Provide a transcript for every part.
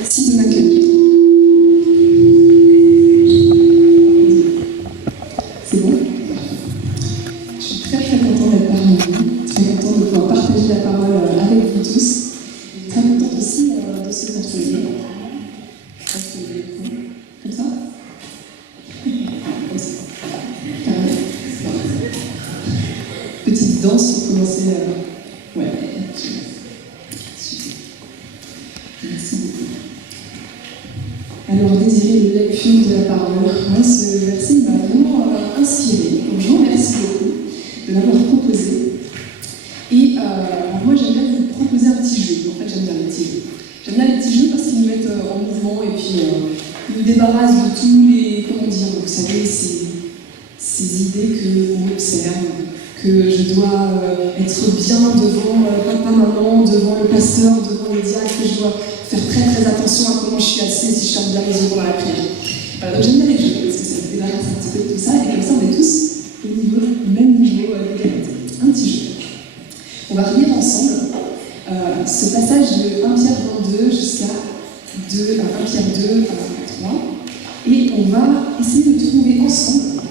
Merci de m'accueillir. C'est bon? Je suis très contente d'être parmi vous, très contente de pouvoir partager la parole avec vous tous. Très contente aussi de se contrôler. Comme ça? Comme ça. Petite danse pour commencer. Ouais. Super. Merci beaucoup. Alors, désirer le lecture de la parole. Moi, ce verset m'a vraiment inspiré. Donc, je vous remercie beaucoup de l'avoir proposé. Et moi, j'aimerais vous proposer un petit jeu. En fait, j'aime bien les petits jeux. J'aime bien les petits jeux parce qu'ils nous mettent en mouvement et puis ils nous débarrassent de tous les, comment dire, vous savez, ces idées qu'on observe, que je dois être bien devant papa, maman, devant le pasteur, devant les diacres, que je dois faire très attention à comment je suis assise, si je ferme bien les yeux pendant la prière. Voilà, donc j'aime bien les jeux parce que ça me débarrasse un petit peu de tout ça et comme ça on est tous au même niveau d'égalité. Un petit jeu. On va relire ensemble ce passage de 1 Pierre 22 jusqu'à 1 Pierre 2 à 3 et on va essayer de trouver ensemble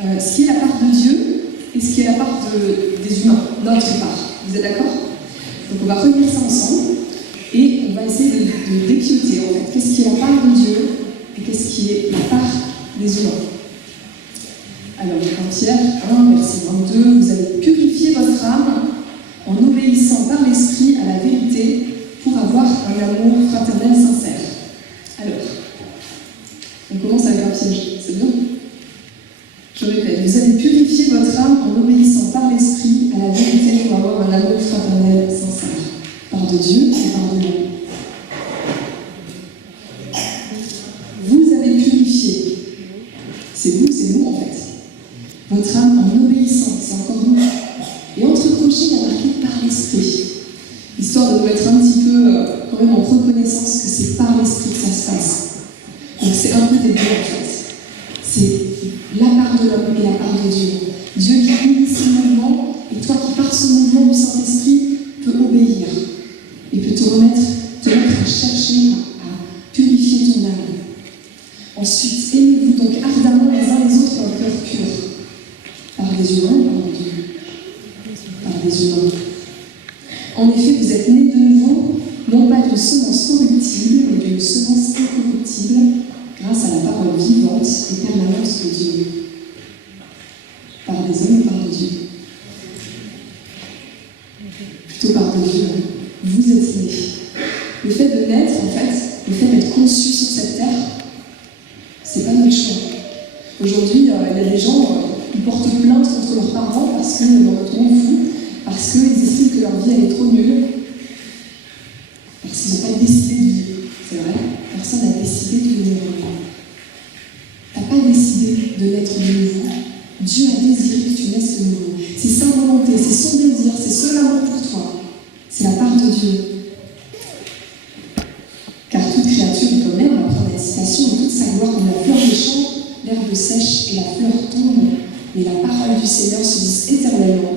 ce qui est la part de Dieu et ce qui est la part des humains, notre part. Vous êtes d'accord? Donc on va relire ça ensemble et on va essayer de dépioter en fait qu'est-ce qui est la part de Dieu et qu'est-ce qui est la part des humains. Alors 1 Pierre 1, verset 22, vous avez purifié votre âme en obéissant par l'Esprit à la vérité pour avoir un amour fraternel sincère. Alors, on commence avec un piège, c'est bien? Je répète, vous avez purifié votre âme en obéissant par l'Esprit à la vérité pour avoir un amour fraternel sincère. Part de Dieu et part de l'homme. Vous avez purifié. C'est vous, c'est nous en fait. Votre âme en obéissant, c'est encore nous. Et entre crochets, il y a marqué par l'Esprit. Histoire de nous mettre un petit peu quand même en reconnaissance que c'est par l'Esprit que ça se passe. Donc c'est un peu des deux en fait. C'est la part de l'homme et la part de Dieu. Dieu qui initie ce mouvement, et toi qui par ce mouvement du Saint-Esprit peux obéir et peut te mettre à chercher à purifier ton âme. Ensuite, aimez-vous donc ardemment les uns les autres d'un cœur pur. Par des humains, par Dieu. Par des humains. En effet, vous êtes nés de nouveau, non pas d'une semence corruptible, mais d'une semence incorruptible, grâce à la parole vivante et permanente de Dieu. Par des hommes ou par de Dieu? Plutôt par de Dieu. Vous êtes nés. Le fait de naître, en fait, le fait d'être conçu sur cette terre, c'est pas notre choix. Aujourd'hui, il y a des gens qui portent plainte contre leurs parents parce qu'ils leur retrouvent fous, parce qu'ils estiment que leur vie elle est trop nulle, parce qu'ils n'ont pas décidé de vivre. C'est vrai, personne n'a décidé de devenir heureux. Tu n'as pas décidé de naître de nouveau. Dieu a désiré que tu naisses de nouveau. C'est sa volonté, c'est son désir, c'est son amour pour toi. C'est la part de Dieu. Car toute créature est comme l'herbe après la citation de toute sa gloire comme la fleur des champs, l'herbe sèche et la fleur tombe, mais la parole du Seigneur se dit éternellement.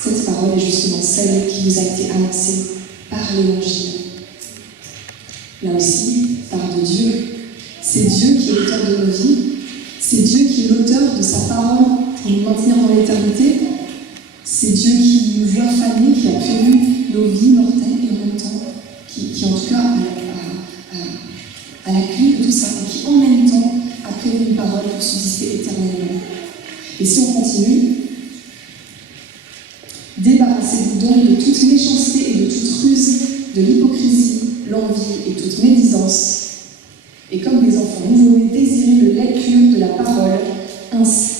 Cette parole est justement celle qui vous a été annoncée par l'Évangile. Là aussi, part de Dieu. C'est Dieu qui est l'auteur de nos vies. C'est Dieu qui est l'auteur de sa parole pour nous maintenir dans l'éternité. C'est Dieu qui nous voit faner, qui a prévu nos vies mortelles et en même temps, qui en tout cas a la clé de tout ça et qui en même temps a prévu une parole pour subsister éternellement. Et si on continue, débarrassez-vous donc de toute méchanceté et de toute ruse, de l'hypocrisie, l'envie et toute médisance. Et comme des enfants nouveau-nés, désirez le lait pur de la parole, ainsi,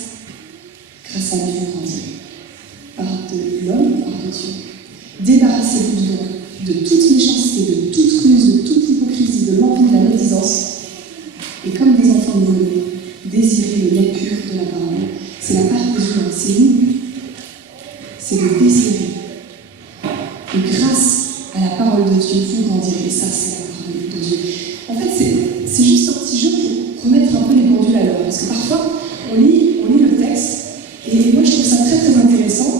grâce à lui, vous grandirez. Par de l'homme, par de Dieu. Débarrassez-vous donc de toute méchanceté, de toute ruse, de toute hypocrisie, de l'envie, de la médisance. Et comme des enfants nouveau-nés, désirez le lait pur de la parole. C'est la part des humains, c'est nous. C'est le désirer. Et grâce à la parole de Dieu, vous grandirez. Et ça, c'est la parole de Dieu. En fait, c'est juste un petit jeu pour remettre un peu les pendules à l'heure. Parce que parfois, on lit le texte, et moi, je trouve ça très intéressant.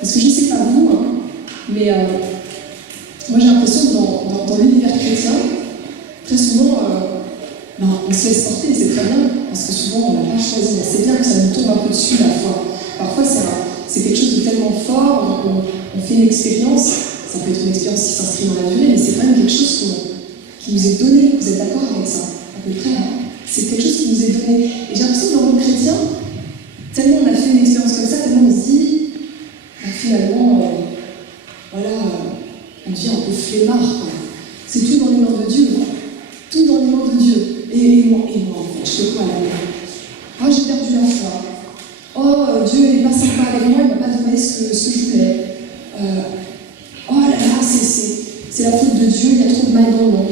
Parce que je ne sais pas vous, hein, mais moi, j'ai l'impression que dans dans l'univers chrétien, très souvent, on se laisse porter, c'est très bien, parce que souvent on n'a pas choisi, mais c'est bien que ça nous tombe un peu dessus la foi. Parfois c'est quelque chose de tellement fort, on fait une expérience, ça peut être une expérience qui s'inscrit dans la durée, mais c'est quand même quelque chose qui nous est donné, vous êtes d'accord avec ça, à peu près, hein? C'est quelque chose qui nous est donné. Et j'ai l'impression que dans le monde chrétien, tellement on a fait une expérience comme ça, tellement on se dit, finalement, on devient un peu flemmard, quoi. C'est tout dans les mains de Dieu, quoi. Tout dans les mains de Dieu. Et moi, en fait, je fais quoi là? Oh, j'ai perdu la foi. Oh, Dieu n'est pas sympa avec moi, il ne m'a pas donné ce que je voulais. Oh là là, c'est la faute de Dieu, il y a trop de mal dans le monde.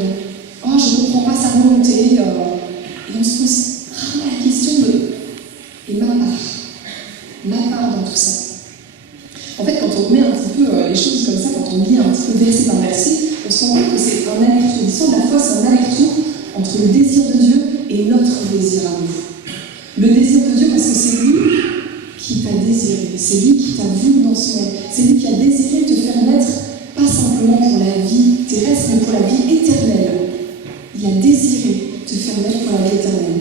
Oh, je ne comprends pas sa volonté. Et on se pose rarement la question de et ma part dans tout ça. En fait, quand on remet un petit peu les choses comme ça, quand on lit un petit peu verset par verset, on se rend compte que c'est un aller-retour. L'histoire de la foi, c'est un aller-retour entre le désir de Dieu et notre désir à nous. Le désir de Dieu, parce que c'est lui qui t'a désiré, c'est lui qui t'a vu dans son rêve, c'est lui qui a désiré te faire naître, pas simplement pour la vie terrestre, mais pour la vie éternelle. Il a désiré te faire naître pour la vie éternelle.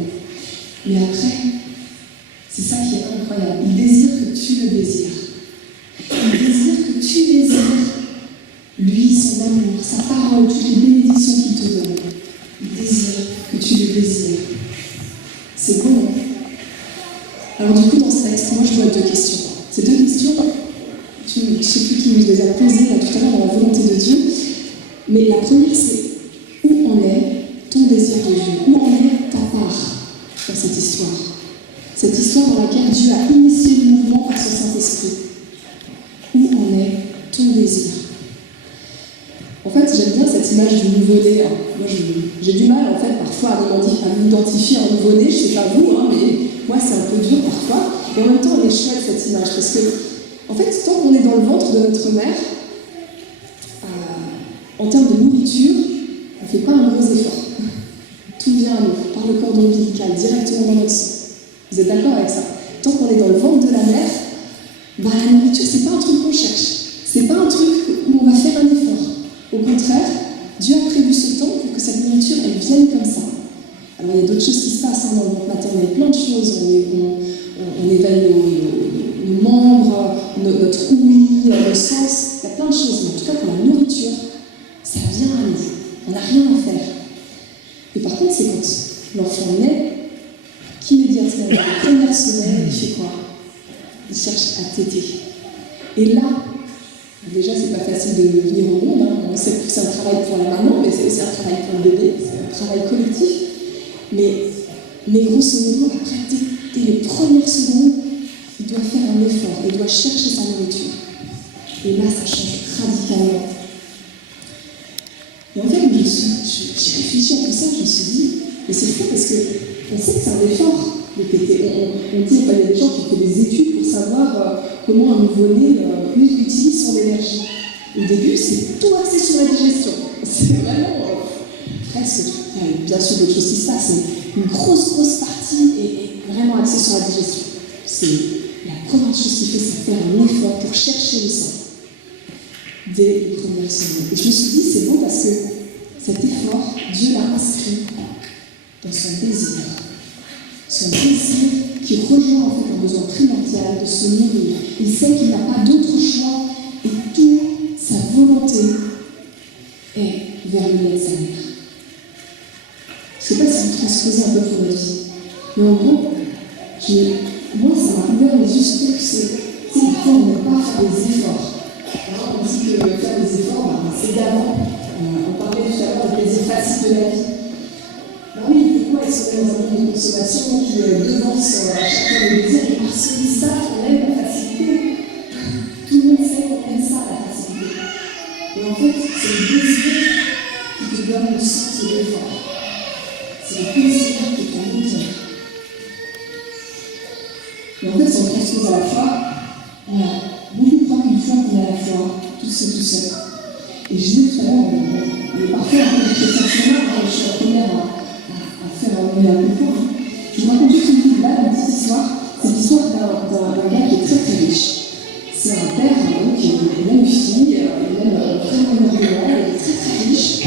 Mais après, c'est ça qui est incroyable. Il désire que tu le désires. Il désire que tu désires lui, son amour, sa parole, toutes les bénédictions qu'il te donne. Il désire que tu le désires. C'est beau, non? Alors du coup, dans ce texte, moi je vois deux questions. Ces deux questions, je ne sais plus qui nous les a posées là, tout à l'heure dans la volonté de Dieu, mais la première c'est où en est ton désir de Dieu? Où en est ta part dans cette histoire? Cette histoire dans laquelle Dieu a initié le mouvement par son Saint-Esprit. Où en est ton désir? En fait, j'aime bien cette image du nouveau-né. Moi, j'ai du mal, en fait, parfois à m'identifier à un nouveau-né. Je ne sais pas vous, hein, mais moi, c'est un peu dur parfois. Et en même temps, elle est chouette, cette image. Parce que, en fait, tant qu'on est dans le ventre de notre mère, en termes de nourriture, on ne fait pas un gros effort. Tout vient à nous, par le cordon ombilical, directement dans notre sang. Vous êtes d'accord avec ça? Tant qu'on est dans le ventre de la mère, la nourriture, c'est pas un truc qu'on cherche. C'est pas un truc où on va faire un effort. Au contraire, Dieu a prévu ce temps pour que cette nourriture, elle vienne comme ça. Alors, il y a d'autres choses qui se passent dans le ventre maternel, plein de choses. On éveille nos membres, notre ouïe, nos sens. Il y a plein de choses. Mais en tout cas, pour la nourriture, ça vient à nous. On n'a rien à faire. Et par contre, c'est quand l'enfant naît, qu'immédiatement, dans la première semaine, il fait quoi? Il cherche à téter. Et là, déjà, c'est pas facile de venir au monde. Hein. On sait que c'est un travail pour la maman, mais c'est aussi un travail pour le bébé. C'est un travail collectif. Mais grosso modo, après, dès les premières secondes, il doit faire un effort. Il doit chercher sa nourriture. Et là, ça change radicalement. Et en fait, j'ai réfléchi à tout ça, je me suis dit, mais c'est fou parce qu'on sait que c'est un effort. On dit, il y a des gens qui ont fait des études pour savoir comment un nouveau-né utilise son énergie. Au début, c'est tout axé sur la digestion. C'est vraiment presque, bien sûr, d'autres choses qui se passent, mais une grosse partie est vraiment axée sur la digestion. C'est la première chose qu'il fait, c'est faire un effort pour chercher le sein dès les premières semaines. Et je me suis dit, c'est beau parce que cet effort, Dieu l'a inscrit dans son désir. Son désir qui rejoint en fait un besoin primordial de se nourrir. Il sait qu'il n'a pas d'autre choix et toute sa volonté est vers le lait de sa mère. Je ne sais pas si vous transposez un peu pour votre vie, mais en gros, moi ça m'a ouvert les yeux sur le fait que c'est parfois on n'a pas à faire des efforts. Alors, on dit que faire des efforts, c'est d'avant. On parlait tout à l'heure des plaisirs faciles de la vie. Oui, pourquoi est-ce qu'on est dans un monde de consommation qui devance chacun le désir? Parce qu'ils savent qu'on aime la facilité. Tout le monde sait qu'on aime ça, la facilité. Et en fait, c'est le désir qui te donne le sens de l'effort. C'est le désir qui est ton moteur. Et en fait, si on transpose à la foi, beaucoup croient qu'une fois qu'on a la foi, tout se fait tout seul. Et je disais tout à l'heure, on est parfois un peu des chrétiens chemin, je suis la première à faire un peu le point. Je vous raconte juste une petite histoire. C'est l'histoire d'un gars qui est très très riche. C'est un père qui a une fille, il aime vraiment énormément, il est très très riche.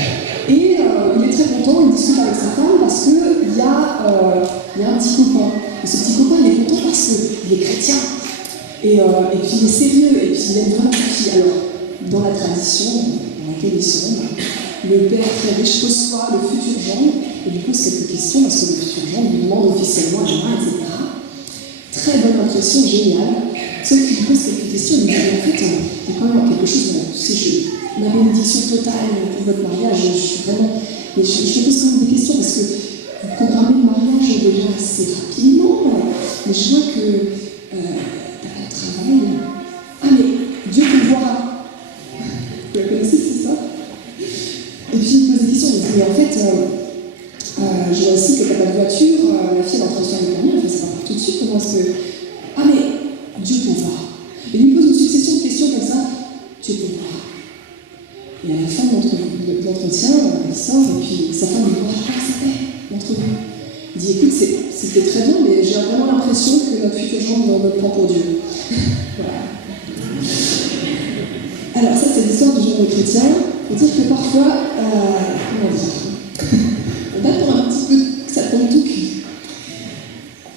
il y a un petit copain. Et ce petit copain, il est content parce qu'il est chrétien. Et puis il est sérieux, et puis il aime vraiment sa fille. Alors, dans la tradition dans laquelle ils sont, le père très riche reçoit le futur gendre, et lui pose quelques questions, parce que le futur gendre lui demande officiellement la main, etc. Très bonne impression, géniale. Sauf qu'il lui pose quelques questions, il lui dit en fait, il y a quand même quelque chose, tu sais, ma bénédiction totale pour votre mariage, je suis vraiment. Mais je te pose quand même des questions, parce que vous programmez le mariage déjà assez rapidement, mais je vois que t'as pas de travail. Ah, mais Dieu te verra. Vous la connaissez, c'est ça? Et puis il pose des questions, il dit mais en fait, je vois aussi que t'as pas de voiture, la fille va transférer le permis, enfin ça va pas tout de suite, comment est-ce que. Ah, mais Dieu te verra. Et il lui pose une succession de questions comme ça, Dieu te verra. Et à la fin de l'entretien, il sort et puis sa femme lui dit comment ça fait l'entrevue. Il dit écoute, c'était très bien, mais j'ai vraiment l'impression que notre futur gendre me prend pour Dieu. Voilà. Alors ça c'est l'histoire du gendre chrétien. Il faut dire que parfois, comment dire, on attend un petit peu que ça tombe tout cuit.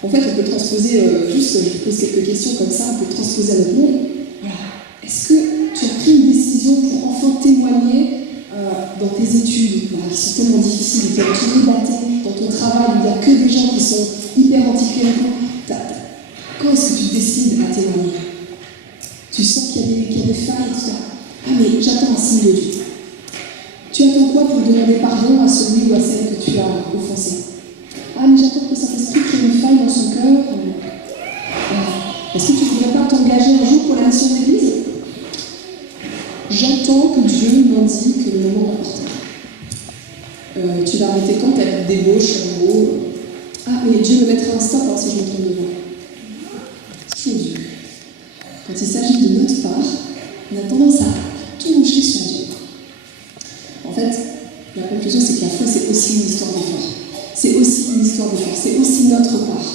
En fait, on peut transposer, juste, je pose quelques questions comme ça, on peut transposer à notre monde. Voilà. Est-ce que tu as pris une décision pour enfin témoigner dans tes études, qui sont tellement difficiles, qui ont tout débatté, dans ton travail, il n'y a que des gens qui sont hyper anticléricaux. Quand est-ce que tu décides à témoigner? Tu sens qu'il y a des failles, tout ça. Ah mais j'attends un signe de Dieu. Tu attends quoi pour demander pardon à celui ou à celle que tu as offensé? Ah mais j'attends que Saint-Esprit qu'il y ait une faille dans son cœur. Est-ce que tu ne voudrais pas t'engager un jour pour la mission de l'Église? J'attends que Dieu m'indique le moment important. Tu vas arrêter quand ta débauche, en gros. Ah, mais Dieu me mettra un stop si je me trompe de voix. C'est Dieu. Quand il s'agit de notre part, on a tendance à tout moucher sur Dieu. En fait, la conclusion, c'est que la foi, c'est aussi une histoire d'effort. C'est aussi une histoire d'effort. C'est aussi notre part.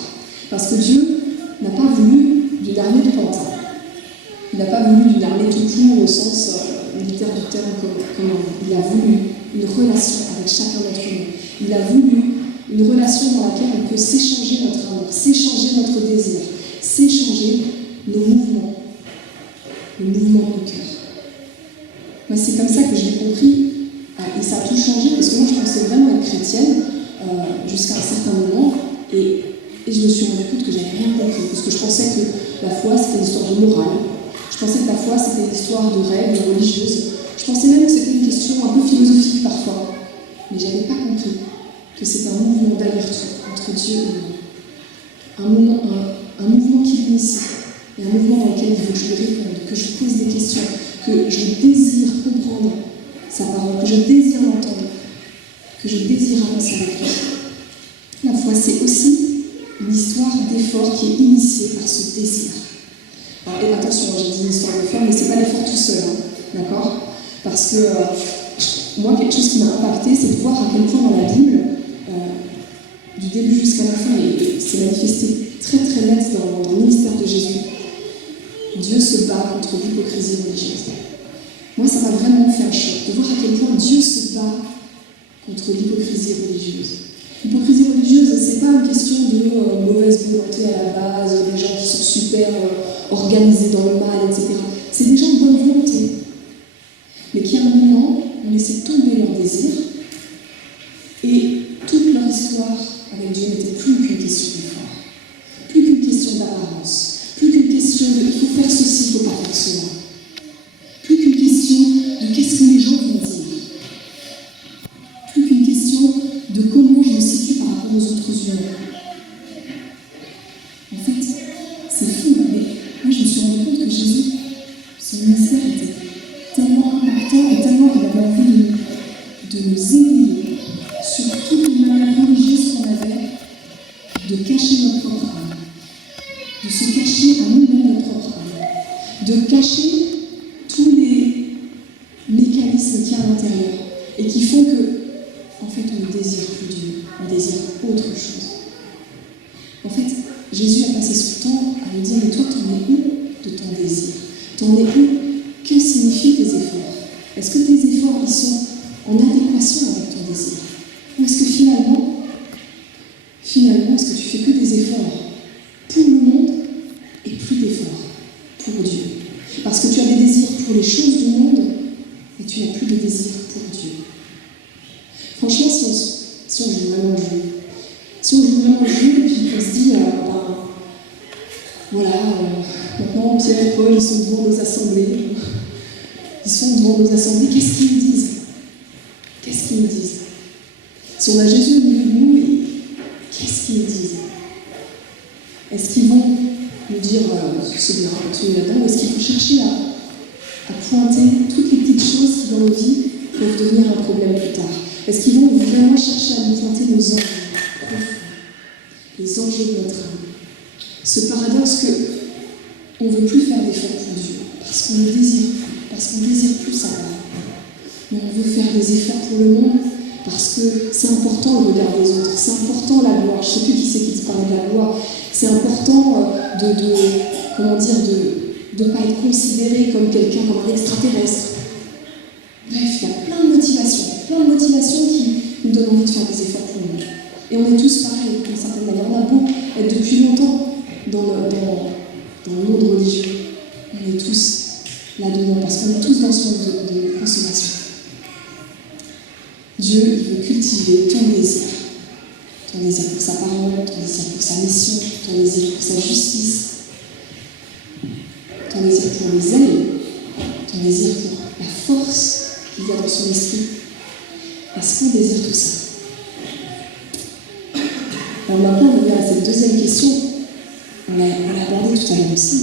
Parce que Dieu n'a pas voulu d'une armée de pantins. Il n'a pas voulu d'une armée tout court au sens militaire du terme comme il a voulu une relation avec chacun d'entre nous. Il a voulu une relation dans laquelle on peut s'échanger notre amour, s'échanger notre désir, s'échanger nos mouvements, le mouvement du cœur. Moi, c'est comme ça que je l'ai compris, et ça a tout changé, parce que moi, je pensais vraiment être chrétienne jusqu'à un certain moment, et je me suis rendu compte que j'avais rien compris, parce que je pensais que la foi, c'était une histoire de morale. Je pensais que la foi, c'était une histoire de règles religieuses. Je pensais même que c'était une question un peu philosophique parfois. Mais je n'avais pas compris que c'était un mouvement d'aller-retour entre Dieu et nous. Un mouvement qui l'initie. Et un mouvement dans lequel il veut que je lui réponde, que je pose des questions, que je désire comprendre sa parole, que je désire l'entendre, que je désire avancer avec lui. La foi, c'est aussi une histoire d'effort qui est initiée par ce désir. Alors, et attention, j'ai dit une histoire d'effort, mais ce n'est pas l'effort tout seul, d'accord? Parce que moi, quelque chose qui m'a impacté, c'est de voir à quel point dans la Bible, du début jusqu'à la fin, et c'est manifesté très très net dans le ministère de Jésus, Dieu se bat contre l'hypocrisie religieuse. Moi, ça m'a vraiment fait un choc de voir à quel point Dieu se bat contre l'hypocrisie religieuse. L'hypocrisie religieuse, c'est pas une question de mauvaise volonté à la base, des gens qui sont super organisés dans le mal, etc. C'est des gens de bonne volonté, mais qui à un moment ont laissé tomber leurs désirs, et toute leur histoire avec Dieu n'était plus qu'une question d'effort, plus qu'une question d'apparence, plus qu'une question de il faut faire ceci, il ne faut pas faire cela, plus qu'une question de qu'est-ce que les gens vont dire, plus qu'une question de comment je me situe par rapport aux autres humains. En fait, c'est fou, mais moi je me suis rendu compte que Jésus, son ministère était tellement impactant et tellement qu'il avait envie de nous éveiller sur toute une manière religieuse qu'on avait de cacher notre propre âme, de se cacher à nous-mêmes notre propre âme, de cacher tous les mécanismes qu'il y a à l'intérieur et qui font que, en fait, on ne désire plus Dieu, on désire autre chose. En fait, Jésus a passé son temps à nous dire, mais toi, t'en es où de ton désir? T'en es où? Que signifient tes efforts? Est-ce que tes efforts, ils sont en adéquation avec ton désir? Ou est-ce que finalement, les choses du monde, et tu n'as plus de désir pour Dieu. Franchement, si on joue vraiment le jeu, si on joue vraiment le jeu, et puis on se dit, maintenant Pierre et Paul, ils sont devant nos assemblées. Qu'est-ce qu'ils nous disent? Qu'est-ce qu'ils nous disent? Si on a Jésus au milieu de nous, qu'est-ce qu'ils nous disent? Est-ce qu'ils vont nous dire c'est bien, continuez là-dedans, ou est-ce qu'il faut chercher à pointer toutes les petites choses qui dans nos vies peuvent devenir un problème plus tard? Est-ce qu'ils vont vraiment chercher à nous pointer nos enjeux profonds, les enjeux de notre âme? Ce paradoxe qu'on ne veut plus faire d'efforts pour Dieu, parce qu'on ne désire plus sa gloire. Mais on veut faire des efforts pour le monde, parce que c'est important le regard des autres, c'est important la gloire. Je ne sais plus qui c'est qui te parle de la gloire. C'est important de ne pas être considéré comme quelqu'un, comme un extraterrestre. Bref, il y a plein de motivations qui nous donnent envie de faire des efforts pour le monde. Et on est tous pareils, d'une certaine manière. On a beau être depuis longtemps dans le monde religieux. On est tous là-dedans, parce qu'on est tous dans ce monde de consommation. Dieu, il veut cultiver ton désir pour sa parole, ton désir pour sa mission, ton désir pour sa justice, ton désir pour les ailes, ton désir pour la force qu'il y a dans son esprit. Est-ce qu'on désire tout ça? Alors maintenant, on revient à cette deuxième question. On l'a abordée tout à l'heure aussi,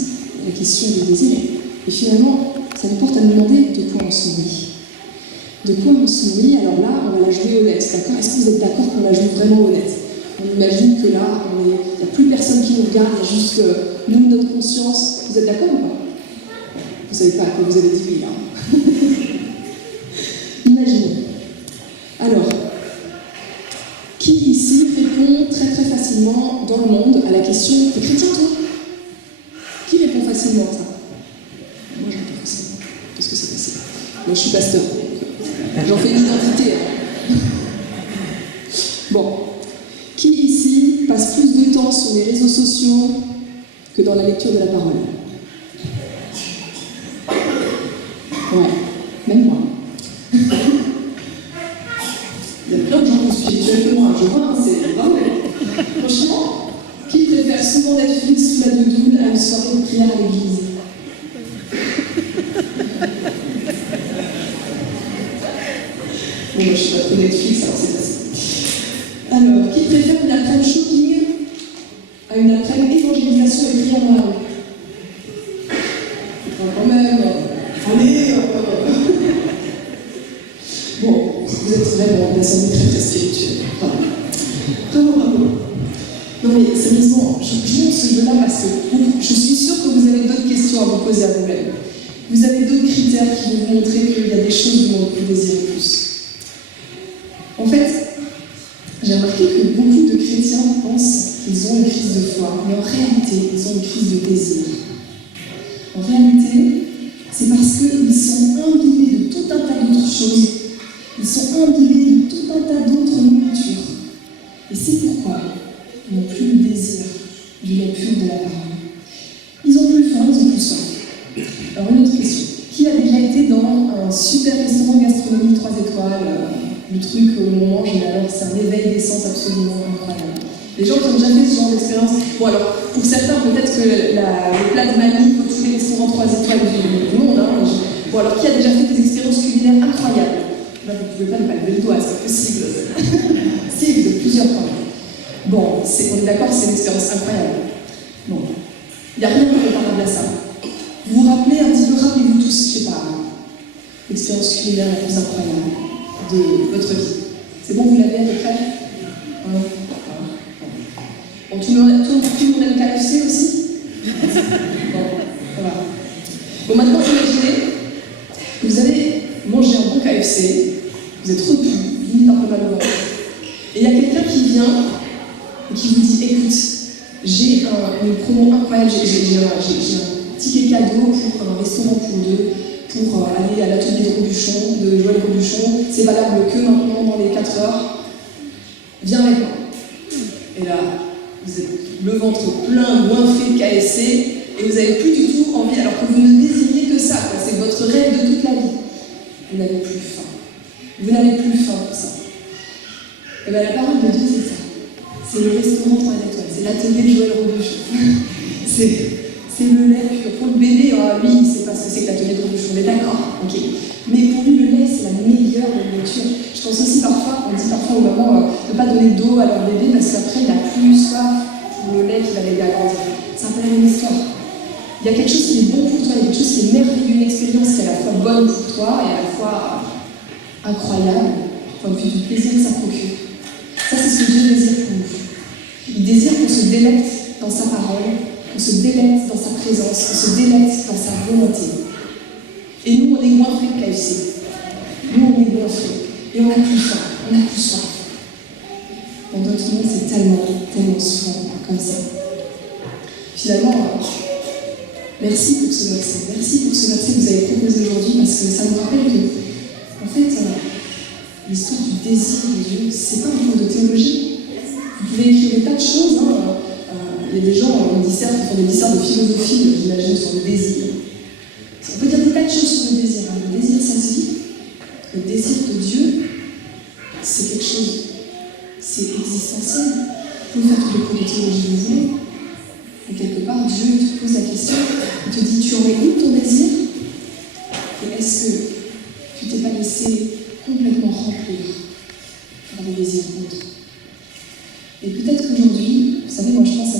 la question du désir. Et finalement, ça nous porte à nous demander de quoi on se nourrit. De quoi on se nourrit? Alors là, on va la jouer honnête, d'accord? Est-ce que vous êtes d'accord qu'on la joue vraiment honnête? On imagine que là, il n'y a plus personne qui nous regarde, il y a juste nous, notre conscience. Vous êtes d'accord ou pas? Vous ne savez pas à quoi vous avez dit oui, là. Imaginez. Alors, qui ici répond très très facilement dans le monde à la question « T'es chrétien, toi ?» Qui répond facilement à ça? Moi, je réponds facilement, parce que c'est facile. Moi, je suis pasteur. J'en fais une identité. Bon. Qui ici passe plus de temps sur les réseaux sociaux que dans la lecture de la parole? Ouais, même moi. Il y a plein de gens qui sont spirituels que moi, je vois, c'est vraiment. Franchement, qui préfère souvent Netflix sous la doudoune à une soirée de prière à l'église? Bon, moi, je suis pas trop Netflix, alors c'est facile. Alors, qui préfère une après-midi shopping à une après-midi évangélisation et prière dans la rue? Quand même, allez, bon, vous êtes vraiment une assemblée très très spirituelle. Bravo. Non mais sérieusement, je montre ce jeu-là parce que je suis sûre que vous avez d'autres questions à vous poser à vous-même. Vous avez d'autres critères qui vont vous montrer qu'il y a des choses dont vous désirez plus. En fait, j'ai remarqué que beaucoup de chrétiens pensent qu'ils ont une crise de foi, mais en réalité, ils ont une crise de désir. En réalité, c'est parce qu'ils sont imbibés de tout un tas d'autres choses. Ils sont imbibés de tout un tas d'autres nourritures. Et c'est pourquoi ils n'ont plus le désir du lait pur de la parole. Ils ont plus faim, ils ont plus soif. Alors une autre question. Qui a déjà été dans un super restaurant gastronomique 3 étoiles, le truc où on mange et alors c'est un éveil d'essence absolument incroyable? Les gens qui ont déjà fait ce genre d'expérience. Bon alors, pour certains peut-être que le plat de mamie pour tous les restaurants 3 étoiles du monde. Bon alors, qui a déjà fait des expériences culinaires incroyables? Là, vous ne pouvez pas lever le doigt, c'est possible. Si, de plusieurs fois. Bon, on est d'accord, c'est une expérience incroyable. Bon, il n'y a rien de comparable à ça. Vous vous rappelez un petit peu, rappelez-vous tous, je ne sais pas, l'expérience culinaire la plus incroyable de votre vie. C'est bon, vous l'avez à peu près? Bon, tout le monde aime KFC aussi? Bon, voilà. Bon, maintenant, imaginez que vous avez mangé un bon KFC, vous êtes repu, limite un peu mal au ventre, et il y a quelqu'un qui vient et qui vous dit, écoute, j'ai une promo incroyable, j'ai un ticket cadeau pour un restaurant pour deux, pour aller à l'atelier de Joël Robuchon, c'est valable que maintenant dans les 4 heures, viens avec moi. Et là, vous êtes le ventre plein, goinfré de KFC, et vous n'avez plus du tout envie, alors que vous ne désiriez que ça, c'est votre rêve vous n'avez plus faim. Vous n'avez plus faim pour ça. Et bien la parole de Dieu, c'est ça. C'est le restaurant 3 étoiles, c'est l'atelier de Joël Robuchon. C'est le lait pur. Pour le bébé, lui, il ne sait pas ce que c'est que l'atelier de Robuchon, on est d'accord, ok. Mais pour lui, le lait, c'est la meilleure des nourritures. Je pense aussi parfois, on dit parfois aux mamans de ne pas donner d'eau à leur bébé parce qu'après, il n'a plus soif pour le lait qui va l'aider à grandir. C'est un peu la même histoire. Il y a quelque chose qui est bon pour toi, il y a quelque chose qui est merveilleux, une expérience qui est à la fois bonne pour toi et à la fois incroyable, point de vue du plaisir que ça procure. Ça, c'est ce que Dieu désire pour nous. Il désire qu'on se délecte dans sa parole, qu'on se délecte dans sa présence, qu'on se délecte dans sa volonté. Et nous, on est goinfrés de KFC. Nous, on est goinfrés. Et on n'a plus faim, on n'a plus soif. Dans d'autres mondes, c'est tellement souvent comme ça. Finalement, merci pour ce verset. Merci pour ce verset que vous avez proposé aujourd'hui, parce que ça nous rappelle que, en fait, l'histoire du désir de Dieu, c'est pas un cours de théologie. Vous pouvez écrire des tas de choses. Il y a des gens qui font des disserts de philosophie, j'imagine, sur le désir. On peut dire des tas de choses sur le désir. Le désir, ça se vit. Le désir de Dieu, c'est quelque chose, c'est existentiel. Vous pouvez faire tous les cours de théologie que vous voulez. Et quelque part, Dieu te pose la question, il te dit, tu en es où ton désir? Et est-ce que tu t'es pas laissé complètement remplir par des désirs autres? Et peut-être qu'aujourd'hui, vous savez, moi je pense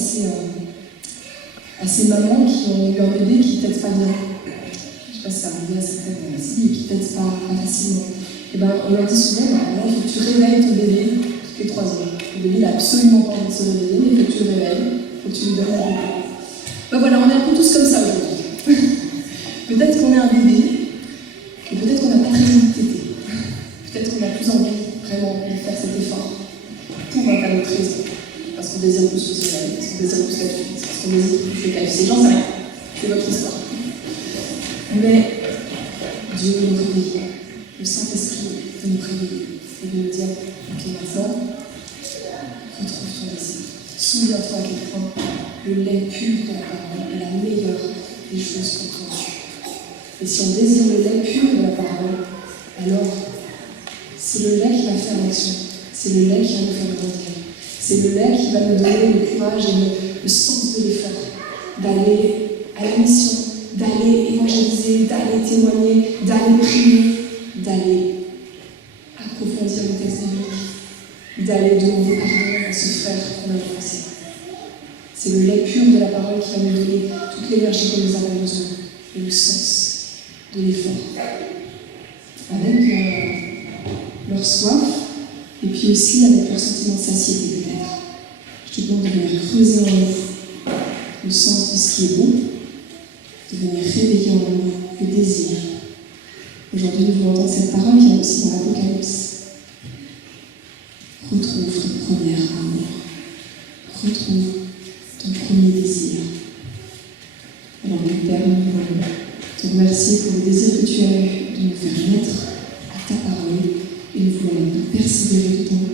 à ces mamans qui ont eu un bébé qui ne tète pas bien. Je ne sais pas si ça arrive à certaines filles, qui ne tètent pas facilement. Et ben, on leur dit souvent, il faut que tu réveilles ton bébé toutes les 3 heures. Le bébé n'a absolument pas envie de se réveiller, mais il faut que tu le réveilles, il faut que tu lui donnes un bébé. Ben voilà, on est un peu tous comme ça aujourd'hui. Peut-être qu'on est un bébé, et peut-être qu'on n'a pas très envie de téter. Peut-être qu'on a plus envie vraiment de faire cet effort pour un tas d'autres raisons. Parce qu'on désire plus le soleil, parce qu'on désire plus la fuite, parce qu'on désire plus le KFC, j'en sais rien. C'est votre histoire. Mais Dieu veut nous réveiller. Le Saint-Esprit veut nous réveiller. Et veut nous dire, ok, maintenant, retrouve ton désir. Souviens-toi à quel point le lait pur de la parole est la meilleure des choses pour toi. Et si on désire le lait pur de la parole, alors c'est le lait qui va faire l'action. C'est le lait qui va nous faire grandir. C'est le lait qui va nous donner le courage et le sens de l'effort d'aller à la mission, d'aller évangéliser, d'aller témoigner, d'aller prier, d'aller approfondir le texte biblique, d'aller demander pardon à ce frère qu'on a offensé. C'est le lait pur de la parole qui va nous donner toute l'énergie dont nous avons besoin et le sens de l'effort. Avec leur soif, et puis aussi avec leur sentiment de satiété peut-être. Je te demande de venir creuser en nous le sens de ce qui est bon, de venir réveiller en nous le désir. Aujourd'hui, nous voulons entendre cette parole qui est aussi dans l'Apocalypse. Retrouve ton premier amour. Retrouve ton premier désir. Alors, mon Père, nous voulons te remercier pour le désir que tu as eu de nous faire naître à ta parole et nous voulons persévérer dedans.